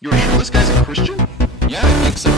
You're sure this guy's a Christian? Yeah, I think so.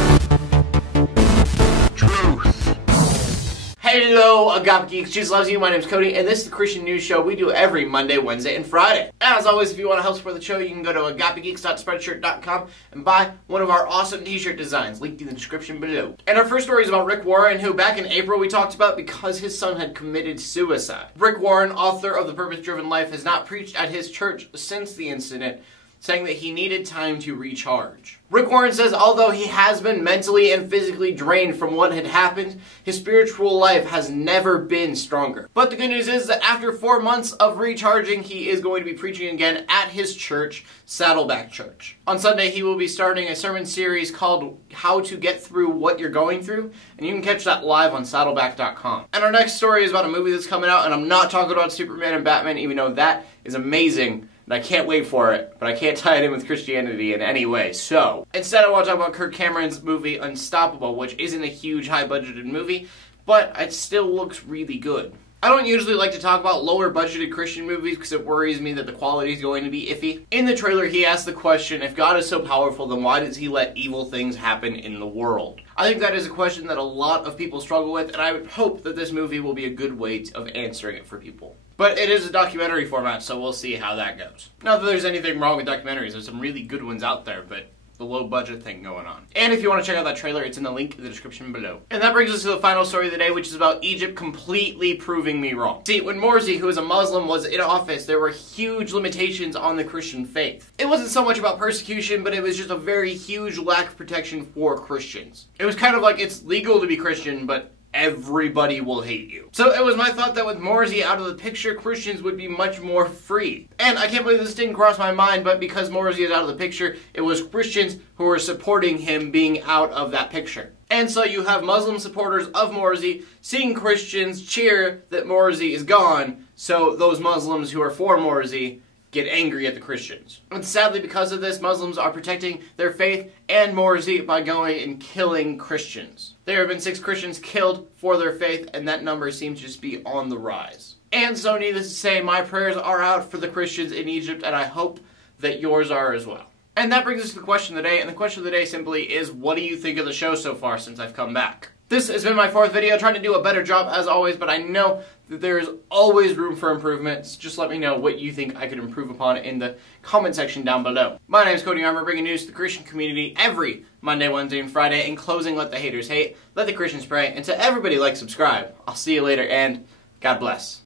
Truth. Hello, Agape Geeks. Jesus loves you. My name's Cody, and this is the Christian News Show we do every Monday, Wednesday, and Friday. As always, if you want to help support the show, you can go to agapegeeks.spreadshirt.com and buy one of our awesome t-shirt designs, linked in the description below. And our first story is about Rick Warren, who back in April we talked about because his son had committed suicide. Rick Warren, author of The Purpose-Driven Life, has not preached at his church since the incident, saying that he needed time to recharge. Rick Warren says although he has been mentally and physically drained from what had happened, his spiritual life has never been stronger. But the good news is that after 4 months of recharging, he is going to be preaching again at his church, Saddleback Church. On Sunday, he will be starting a sermon series called How to Get Through What You're Going Through, and you can catch that live on saddleback.com. And our next story is about a movie that's coming out, and I'm not talking about Superman and Batman, even though that is amazing. And I can't wait for it, but I can't tie it in with Christianity in any way, so. Instead, I want to talk about Kirk Cameron's movie Unstopable, which isn't a huge, high-budgeted movie, but it still looks really good. I don't usually like to talk about lower-budgeted Christian movies because it worries me that the quality is going to be iffy. In the trailer, he asks the question, if God is so powerful, then why does he let evil things happen in the world? I think that is a question that a lot of people struggle with, and I would hope that this movie will be a good way of answering it for people. But it is a documentary format, so we'll see how that goes. Not that there's anything wrong with documentaries, there's some really good ones out there, but the low budget thing going on. And if you want to check out that trailer, it's in the link in the description below. And that brings us to the final story of the day, which is about Egypt completely proving me wrong. See, when Morsi, who is a Muslim, was in office, there were huge limitations on the Christian faith. It wasn't so much about persecution, but it was just a very huge lack of protection for Christians. It was kind of like it's legal to be Christian, but everybody will hate you. So it was my thought that with Morsi out of the picture, Christians would be much more free. And I can't believe this didn't cross my mind, but because Morsi is out of the picture, it was Christians who were supporting him being out of that picture. And so you have Muslim supporters of Morsi seeing Christians cheer that Morsi is gone, so those Muslims who are for Morsi get angry at the Christians. And sadly, because of this, Muslims are protecting their faith and Morsi by going and killing Christians. There have been 6 Christians killed for their faith, and that number seems to just be on the rise. And so, needless to say, my prayers are out for the Christians in Egypt, and I hope that yours are as well. And that brings us to the question of the day, and the question of the day simply is, what do you think of the show so far since I've come back? This has been my 4th video, trying to do a better job as always, but I know that there is always room for improvements. Just let me know what you think I could improve upon in the comment section down below. My name is Cody, I'm bringing news to the Christian community every Monday, Wednesday, and Friday. In closing, let the haters hate, let the Christians pray, and to everybody like, subscribe. I'll see you later, and God bless.